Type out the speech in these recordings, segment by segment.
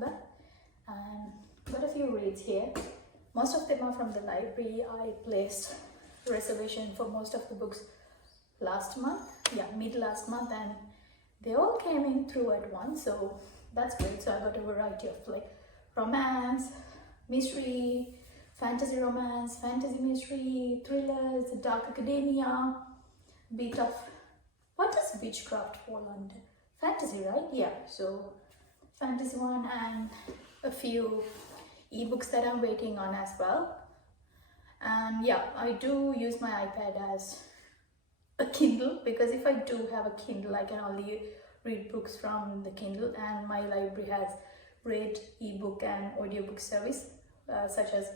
November, and got a few reads here. Most of them are from the library. I placed reservation for most of the books last month, mid last month, and they all came in through at once, so that's great. So I got a variety of like romance, mystery, fantasy romance, fantasy mystery, thrillers, dark academia, bit of, what does witchcraft fall under? Fantasy, right? Yeah, so fantasy one, and a few ebooks that I'm waiting on as well. And yeah, I do use my iPad as a Kindle, because if I do have a Kindle, I can only read books from the Kindle, and my library has great ebook and audiobook service such as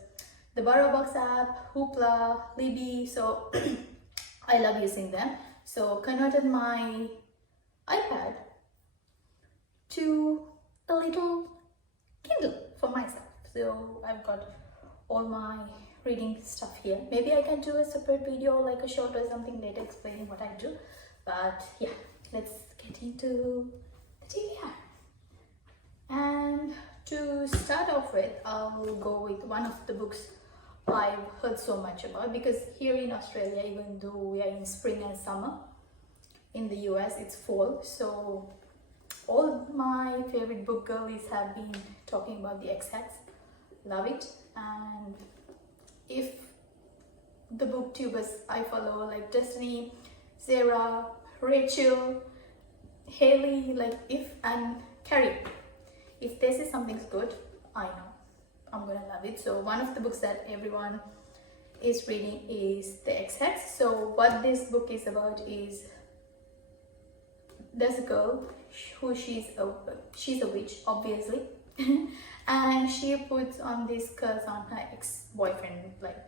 the BorrowBox app, Hoopla, Libby, so I love using them. So converted my iPad to a little Kindle for myself. So I've got all my reading stuff here. Maybe I can do a separate video, like a short or something later, explaining what I do. But yeah, let's get into the TBR. And to start off with, I'll go with one of the books I've heard so much about, because here in Australia, even though we are in spring and summer, in the US it's fall. So all my favorite book girlies have been talking about the XX. Love it. And if the booktubers I follow, like Destiny, Sarah, Rachel, Haley, and Carrie, if they say something's good, I know I'm gonna love it. So one of the books that everyone is reading is the XX. So what this book is about is, there's a girl who she's a witch, obviously, and she puts on this curse on her ex-boyfriend, like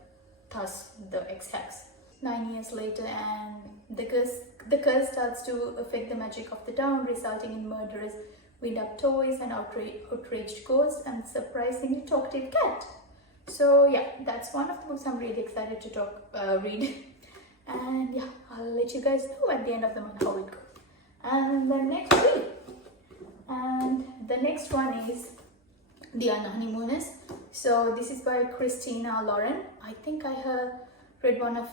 thus the XX. 9 years later, and the curse starts to affect the magic of the town, resulting in murderous wind-up toys and outraged ghosts and surprisingly talkative cat. So yeah, that's one of the books I'm really excited to read. And yeah, I'll let you guys know at the end of the month how it goes. And the next one is The Honeymooners. So this is by Christina Lauren. I think I read one of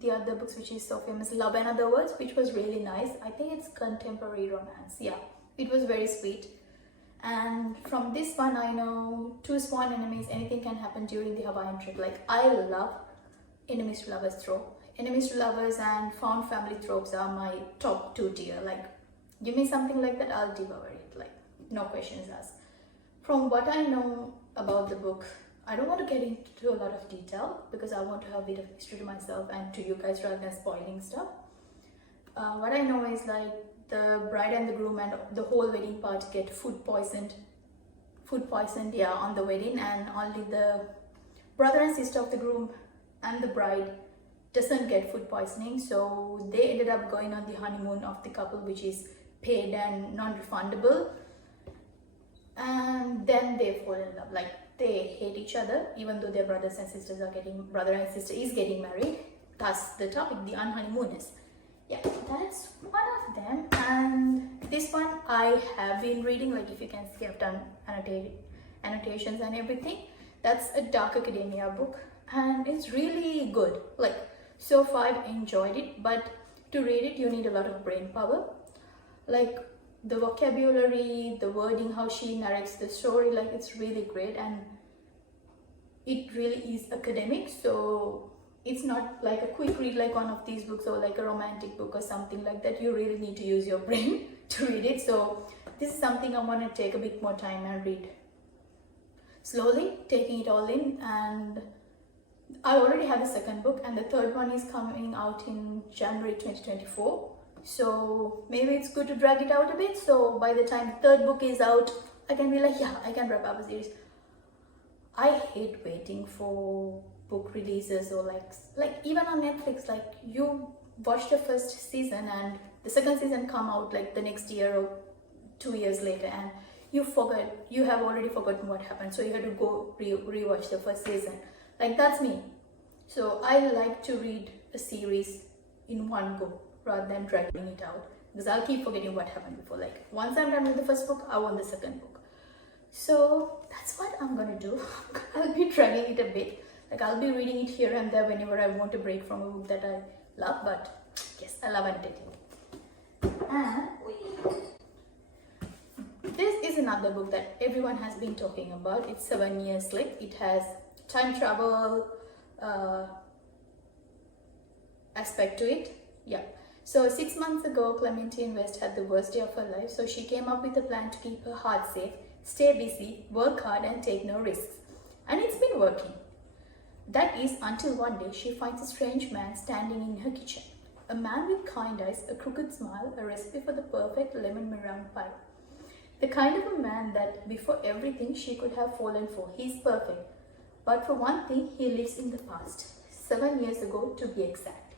the other books which is so famous, Love and Other Words, which was really nice. I think it's contemporary romance. Yeah, it was very sweet. And from this one, I know two sworn enemies, anything can happen during the Hawaiian trip. Like, I love enemies to lovers trope. Enemies to lovers and found family tropes are my top 2 tier. Like, give me something like that, I'll devour it. Like, no questions asked. From what I know about the book, I don't want to get into a lot of detail because I want to have a bit of history to myself and to you guys rather than spoiling stuff. What I know is like the bride and the groom and the whole wedding party get food poisoned on the wedding, and only the brother and sister of the groom and the bride doesn't get food poisoning. So they ended up going on the honeymoon of the couple, which is paid and non-refundable, and then they fall in love. Like, they hate each other even though their brother and sister is getting married. That's the topic, the unhoneymooners. Yeah, that's one of them. And this one I have been reading, like if you can see I've done annotations and everything. That's a dark academia book and it's really good. Like, so far I've enjoyed it, but to read it you need a lot of brain power. Like, the vocabulary, the wording, how she narrates the story, like it's really great, and it really is academic. So it's not like a quick read like one of these books or like a romantic book or something like that. You really need to use your brain to read it. So this is something I want to take a bit more time and read slowly, taking it all in. And I already have the second book and the third one is coming out in January 2024. So maybe it's good to drag it out a bit. So by the time the third book is out, I can be like, yeah, I can wrap up a series. I hate waiting for book releases or like even on Netflix, like you watch the first season and the second season come out like the next year or 2 years later, and you have already forgotten what happened. So you have to go rewatch the first season. Like, that's me. So I like to read a series in one go rather than dragging it out, because I'll keep forgetting what happened before. Like, once I'm done with the first book, I want the second book. So that's what I'm gonna do. I'll be dragging it a bit. Like I'll be reading it here and there whenever I want to break from a book that I love, but yes, I love annotating. And this is another book that everyone has been talking about. It's 7 Years Slip. It has time travel aspect to it. Yeah. So 6 months ago, Clementine West had the worst day of her life. So she came up with a plan to keep her heart safe, stay busy, work hard and take no risks. And it's been working. That is until one day she finds a strange man standing in her kitchen. A man with kind eyes, a crooked smile, a recipe for the perfect lemon meringue pie. The kind of a man that before everything she could have fallen for. He's perfect. But for one thing, he lives in the past. 7 years ago to be exact.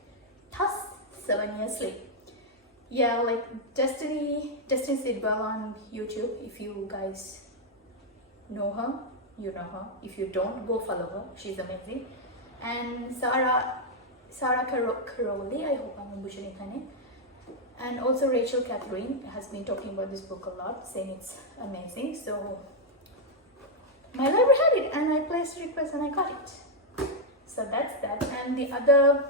Thus, 7 years late. Yeah, like Destiny Sidwell on YouTube. If you guys know her, you know her. If you don't, go follow her. She's amazing. And Sarah Caroli, I hope I'm butchering her name. And also Rachel Catherine has been talking about this book a lot, saying it's amazing. So my library had it and I placed a request and I got it. So that's that. And the other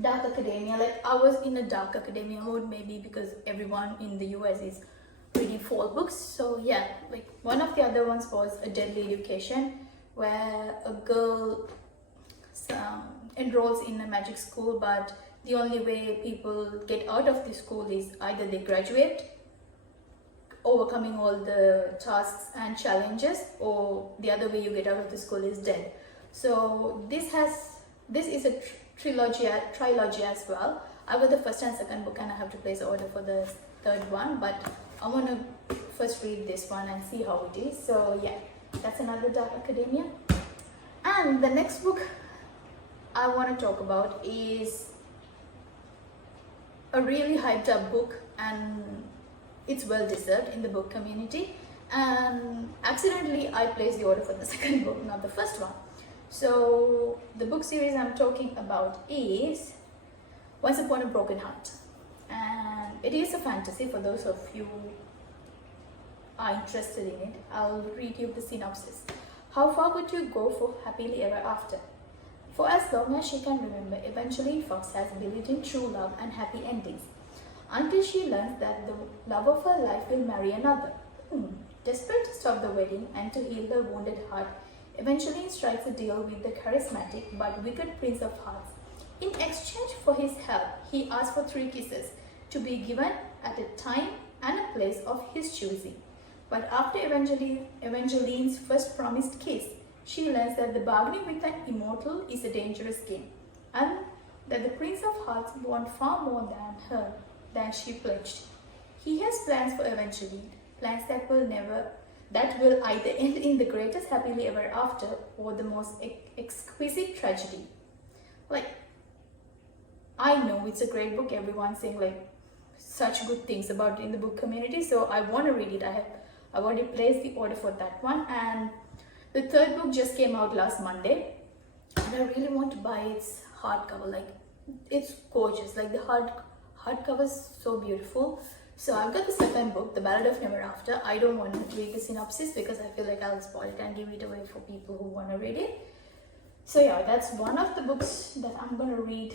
dark academia, like I was in a dark academia mode, maybe because everyone in the US is reading fall books. So yeah, like one of the other ones was A Deadly Education, where a girl enrolls in a magic school, but the only way people get out of the school is either they graduate, overcoming all the tasks and challenges, or the other way you get out of the school is dead. So this is a trilogy as well. I got the first and second book and I have to place an order for the third one, but I want to first read this one and see how it is. So yeah, that's another dark academia. And the next book I want to talk about is a really hyped up book, and it's well deserved in the book community. And accidentally I placed the order for the second book, not the first one. So the book series I'm talking about is Once Upon a Broken Heart, and it is a fantasy. For those of you who are interested in it, I'll read you the synopsis. How far would you go for happily ever after? For as long as she can remember, eventually Fox has believed in true love and happy endings, until she learns that the love of her life will marry another. Desperate to stop the wedding and to heal her wounded heart, eventually strikes a deal with the charismatic but wicked Prince of Hearts. In exchange for his help, he asks for 3 kisses to be given at a time and a place of his choosing. But after Evangeline's first promised kiss, she learns that the bargaining with an immortal is a dangerous game, and that the Prince of Hearts wants far more than she pledged. He has plans for Evangeline, plans that will either end in the greatest happily ever after or the most exquisite tragedy. Like, I know it's a great book. Everyone's saying like such good things about it in the book community, so I want to read it. I've already placed the order for that one, and the third book just came out last Monday, and I really want to buy its hardcover. Like, it's gorgeous. Like the hardcover is so beautiful. So I've got the second book, The Ballad of Never After. I don't want to read the synopsis because I feel like I'll spoil it and give it away for people who want to read it. So yeah, that's one of the books that I'm gonna read.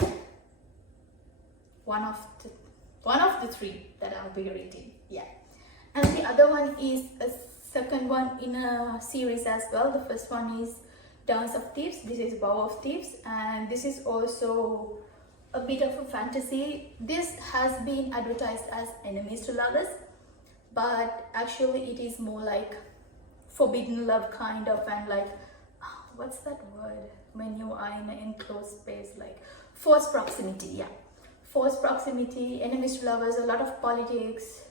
One of the 3 that I'll be reading. Yeah. And the other one is a second one in a series as well. The first one is Dance of Thieves. This is Bow of Thieves, and this is also a bit of a fantasy. This has been advertised as enemies to lovers, but actually it is more like forbidden love kind of, and like, what's that word when you are in an enclosed space, like forced proximity. Yeah, forced proximity, enemies to lovers, a lot of politics,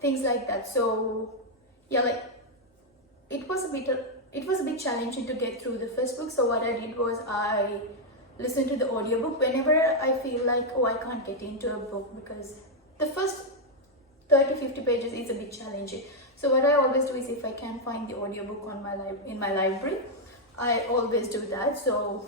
things like that. So yeah, like it was a bit challenging to get through the first book. So what I did was I listened to the audiobook whenever I feel like, oh, I can't get into a book because the first 30 to 50 pages is a bit challenging. So what I always do is, if I can find the audiobook in my library, I always do that. So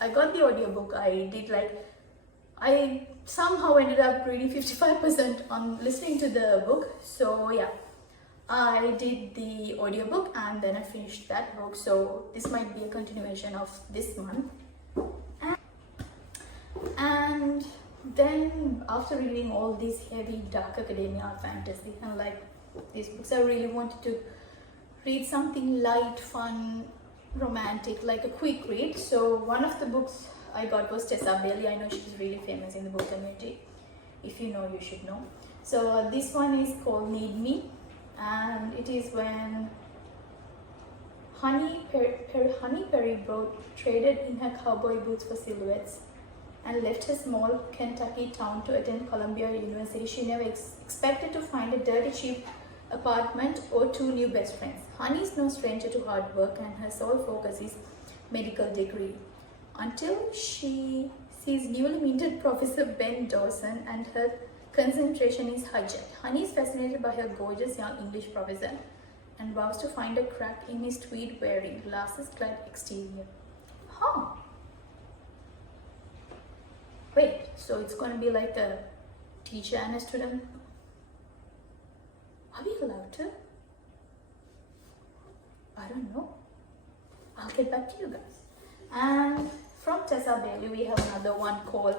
I got the audiobook. I somehow ended up reading 55% on listening to the book. So yeah, I did the audiobook and then I finished that book, so this might be a continuation of this month. And then after reading all these heavy dark academia fantasy and like these books, I really wanted to read something light, fun, romantic, like a quick read. So one of the books I got was Tessa Bailey. I know she's really famous in the book community. If you know, you should know. So this one is called Need Me, and it is when Honey Perry traded in her cowboy boots for silhouettes and left her small Kentucky town to attend Columbia University. She never expected to find a dirty, cheap apartment or 2 new best friends. Honey is no stranger to hard work and her sole focus is medical degree. Until she sees newly minted Professor Ben Dawson and her concentration is hijacked. Honey is fascinated by her gorgeous young English professor and vows to find a crack in his tweed-wearing, glasses-clad exterior. Huh. Wait, so it's going to be like a teacher and a student? Are we allowed to? I don't know. I'll get back to you guys. And from Tessa Bailey, we have another one called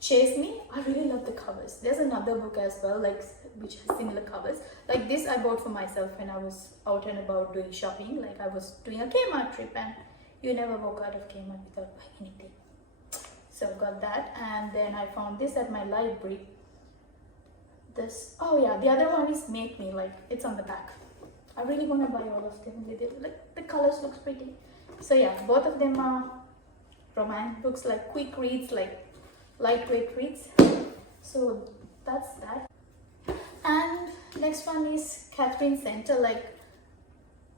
Chase Me. I really love the covers. There's another book as well, like which has similar covers. Like this I bought for myself when I was out and about doing shopping. Like I was doing a Kmart trip and you never walk out of Kmart without buying anything. So I got that, and then I found this at my library. This, oh yeah, the other one is Make Me, like it's on the back. I really want to buy all of them. Like the colors looks pretty. So yeah, both of them are romance books, like quick reads, like lightweight reads. So that's that. And next one is Catherine Center. Like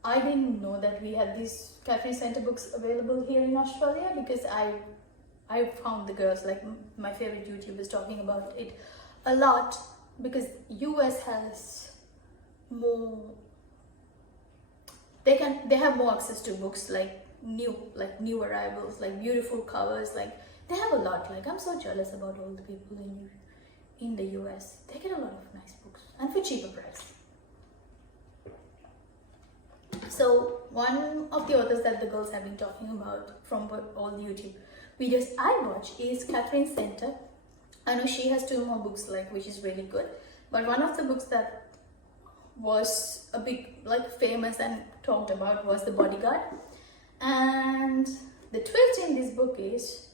I didn't know that we had these Catherine Center books available here in Australia, because I found the girls, like my favorite YouTubers, talking about it a lot, because US has more, they have more access to books, like new arrivals, like beautiful covers, like they have a lot. Like I'm so jealous about all the people in the US. They get a lot of nice books and for cheaper price. So one of the authors that the girls have been talking about from all the YouTube videos I watch is Catherine Center. I know she has 2 more books, like which is really good, but one of the books that was a big, like famous and talked about was The Bodyguard. And the twist in this book is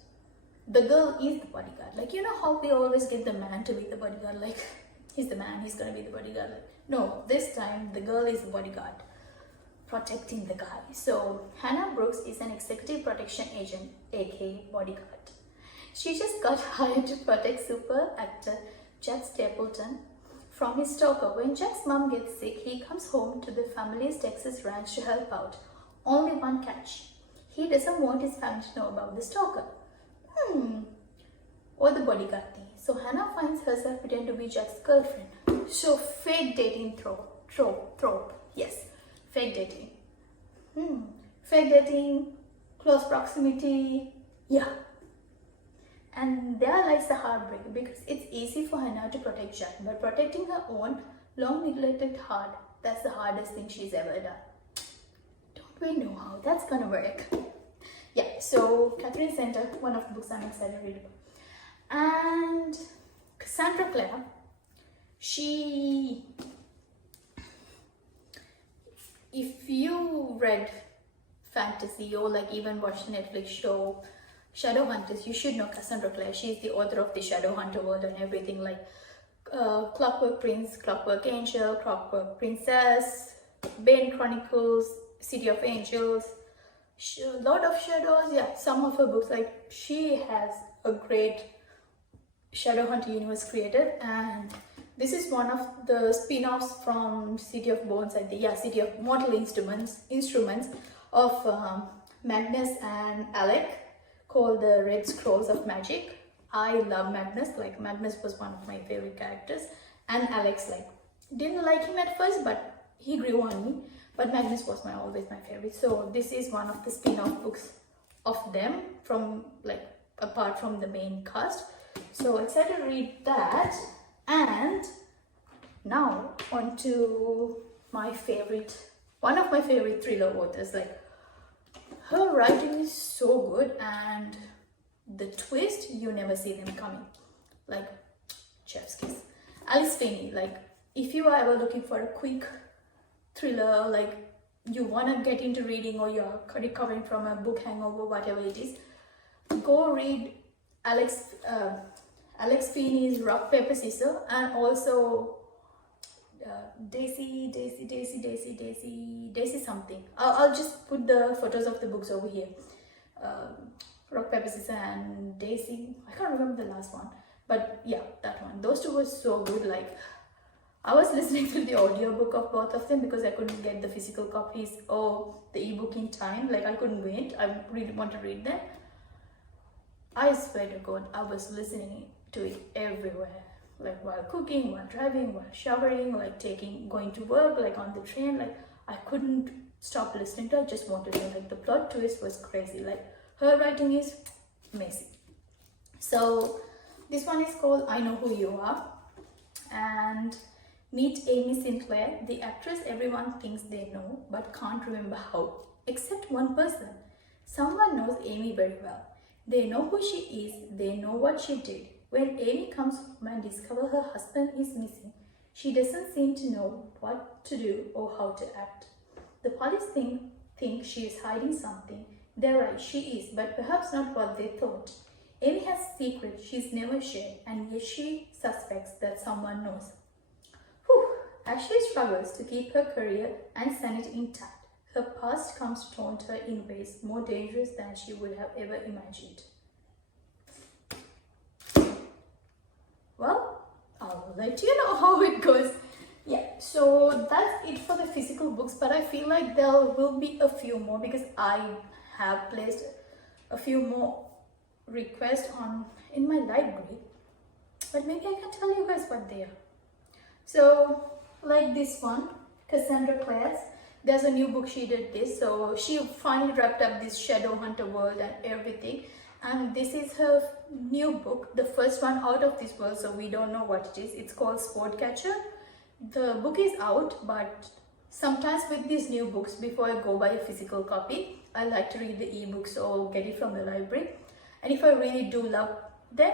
the girl is the bodyguard. Like, you know how we always get the man to be the bodyguard, like he's the man, he's gonna be the bodyguard. Like, no, this time the girl is the bodyguard, protecting the guy. So Hannah Brooks is an executive protection agent, aka bodyguard. She just got hired to protect super actor Jack Stapleton from his stalker. When Jack's mom gets sick, he comes home to the family's Texas ranch to help out. Only one catch: he doesn't want his family to know about the stalker. Or the bodyguard thing. So Hannah finds herself pretending to be Jack's girlfriend. So fake dating trope. Yes, fake dating. Fake dating, close proximity, yeah. And there lies the heartbreak, because it's easy for Hannah to protect Jack, but protecting her own long neglected heart, that's the hardest thing she's ever done. Don't we know how that's gonna work? Yeah, so Catherine Center, one of the books I'm excited to read about. And Cassandra Clare, if you read fantasy or like even watched Netflix show Shadowhunters, you should know Cassandra Clare. She's the author of the Shadowhunter world and everything, like Clockwork Prince, Clockwork Angel, Clockwork Princess, Bane Chronicles, City of Angels, Lord of Shadows. Yeah, some of her books, like she has a great Shadowhunter universe created, and this is one of the spin-offs from City of Bones, I think. Yeah, City of Mortal Instruments of Magnus and Alec, called the Red Scrolls of Magic. I love Magnus. Like Magnus was one of my favorite characters, and Alex, like, didn't like him at first, but he grew on me. But Magnus was always my favorite. So this is one of the spin-off books of them, from like apart from the main cast. So excited to read that. And now on to one of my favorite thriller authors. Like, her writing is so good, and the twist, you never see them coming. Like, chef's kiss. Alice Finney, like, if you are ever looking for a quick thriller, like you want to get into reading, or you're recovering from a book hangover, whatever it is, go read Alex Finney's Rock, Paper, Scissors, and also Daisy something. I'll just put the photos of the books over here. Rock, Paper, Scissors and Daisy. I can't remember the last one, but yeah, that one. Those two were so good. Like, I was listening to the audiobook of both of them because I couldn't get the physical copies or the ebook in time. Like, I couldn't wait. I really want to read them. I swear to God, I was listening to it everywhere. Like, while cooking, while driving, while showering, like going to work, like on the train. Like, I couldn't stop listening to it. I just wanted to. Like, the plot twist was crazy. Like, her writing is amazing. So this one is called I Know Who You Are. And meet Amy Sinclair, the actress everyone thinks they know but can't remember how, except one person. Someone knows Amy very well. They know who she is, they know what she did. When Amy comes home and discovers her husband is missing, she doesn't seem to know what to do or how to act. The police think she is hiding something. They're right, she is, but perhaps not what they thought. Amy has secrets she's never shared, and yet she suspects that someone knows. As she struggles to keep her career and sanity intact, her past comes to taunt her in ways more dangerous than she would have ever imagined. Well, I'll let you know how it goes. Yeah, so that's it for the physical books, but I feel like there will be a few more because I have placed a few more requests in my library, but maybe I can tell you guys what they are. So, like this one, Cassandra Clare's, there's a new book she did this, so she finally wrapped up this Shadow Hunter world and everything, and this is her new book, the first one out of this world, so we don't know what it is. It's called Sport Catcher. The book is out, but sometimes with these new books, before I go buy a physical copy, I like to read the ebooks or get it from the library, and if I really do love them,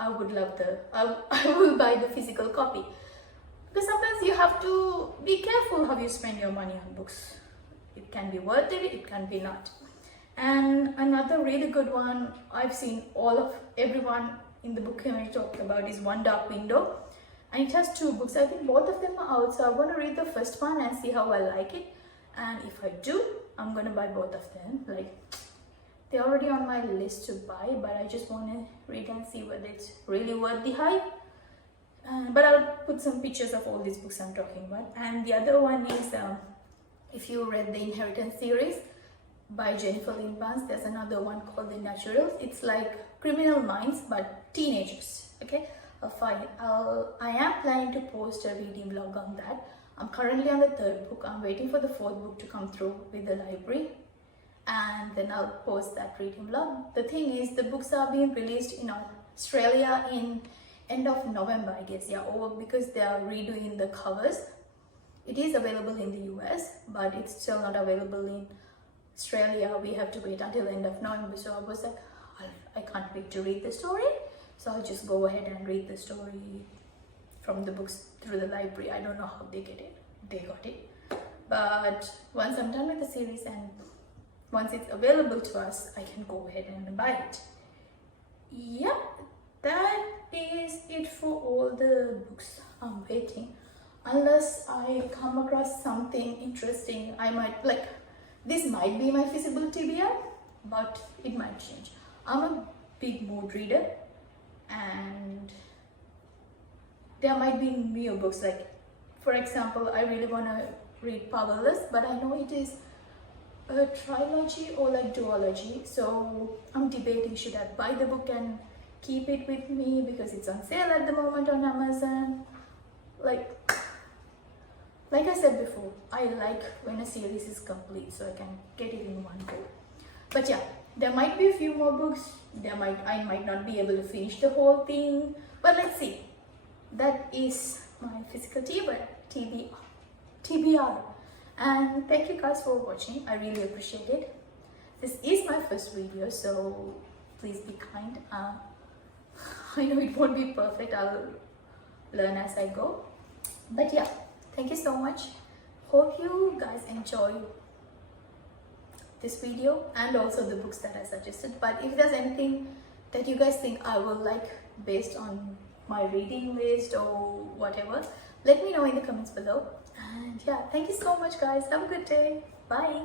I will buy the physical copy. Because sometimes you have to be careful how you spend your money on books. It can be worth it, it can be not. And another really good one I've seen everyone in the book community talk about is One Dark Window. And it has two books. I think both of them are out, so I want to read the first one and see how I like it. And if I do, I'm going to buy both of them. Like, they're already on my list to buy, but I just want to read and see whether it's really worth the hype. But I'll put some pictures of all these books I'm talking about. And the other one is, if you read the Inheritance series by Jennifer Lynn Barnes, there's another one called The Naturals. It's like Criminal Minds, but teenagers. Okay, I am planning to post a reading vlog on that. I'm currently on the third book. I'm waiting for the fourth book to come through with the library, and then I'll post that reading vlog. The thing is, the books are being released in Australia in end of November, I guess, yeah, or because they are redoing the covers. It is available in the US, but it's still not available in Australia. We have to wait until end of November. So I was like, I can't wait to read the story, so I'll just go ahead and read the story from the books through the library. I don't know how they got it, but once I'm done with the series and once it's available to us, I can go ahead and buy it. Yeah, that is it for all the books. I'm waiting, unless I come across something interesting. I might, like, this might be my physical TBR, but it might change. I'm a big mood reader, and there might be new books. Like, for example, I really want to read Powerless, but I know it is a trilogy or like duology, so I'm debating, should I buy the book and keep it with me because it's on sale at the moment on Amazon. Like I said before, I like when a series is complete, so I can get it in one go. But yeah, there might be a few more books. I might not be able to finish the whole thing, but let's see. That is my physical TBR. TBR. And thank you guys for watching. I really appreciate it. This is my first video, so please be kind. I know it won't be perfect. I'll learn as I go. But yeah, thank you so much. Hope you guys enjoy this video and also the books that I suggested. But if there's anything that you guys think I will like based on my reading list or whatever, let me know in the comments below. And yeah, thank you so much guys. Have a good day. Bye.